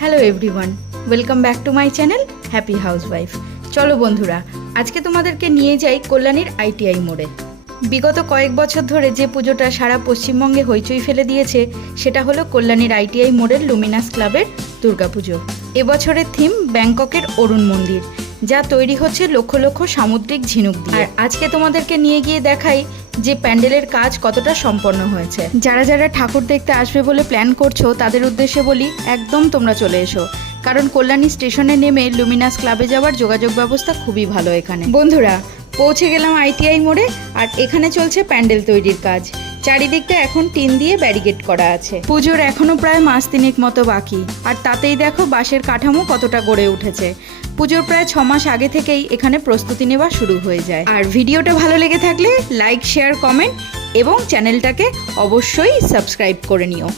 Hello everyone, welcome back to my channel happy housewife. চলো বন্ধুরা, আজকে তোমাদেরকে নিয়ে যাই কল্যাণীর আইটিআই মোড়ে। বিগত কয়েক বছর ধরে যে পুজোটা সারা পশ্চিমবঙ্গে হইচই ফেলে দিয়েছে সেটা হলো কল্যাণীর আইটিআই মোড়ের লুমিনাস ক্লাবের দুর্গাপুজো। এবছরের থিম ব্যাংককের অরুণ মন্দির, যা তৈরি হচ্ছে লক্ষ লক্ষ সামুদ্রিক ঝিনুক দিয়ে। আর আজকে তোমাদেরকে নিয়ে গিয়ে দেখাই যে প্যান্ডেলের কাজ কতটা সম্পন্ন হয়েছে। যারা যারা ঠাকুর দেখতে আসবে বলে প্ল্যান করছো তাদের উদ্দেশ্যে বলি, একদম তোমরা চলে এসো, কারণ কল্যাণী স্টেশনে নেমে লুমিনাস ক্লাবে যাওয়ার যোগাযোগ ব্যবস্থা খুবই ভালো এখানে। বন্ধুরা, পৌঁছে গেলাম আইটিআই মোড়ে, আর এখানে চলছে প্যান্ডেল তৈরির কাজ। চারিদিকটা এখন টিন দিয়ে ব্যারিকেড করা আছে। পুজোর এখনো প্রায় মাস তিনেক মতো বাকি, আর তাতেই দেখো বাঁশের কাঠামো কতটা গড়ে উঠেছে। পুজোর প্রায় 6 মাস আগে থেকেই এখানে প্রস্তুতি নেওয়া শুরু হয়ে যায়। আর ভিডিওটা ভালো লেগে থাকলে লাইক, শেয়ার, কমেন্ট এবং চ্যানেলটাকে অবশ্যই সাবস্ক্রাইব করে নিও।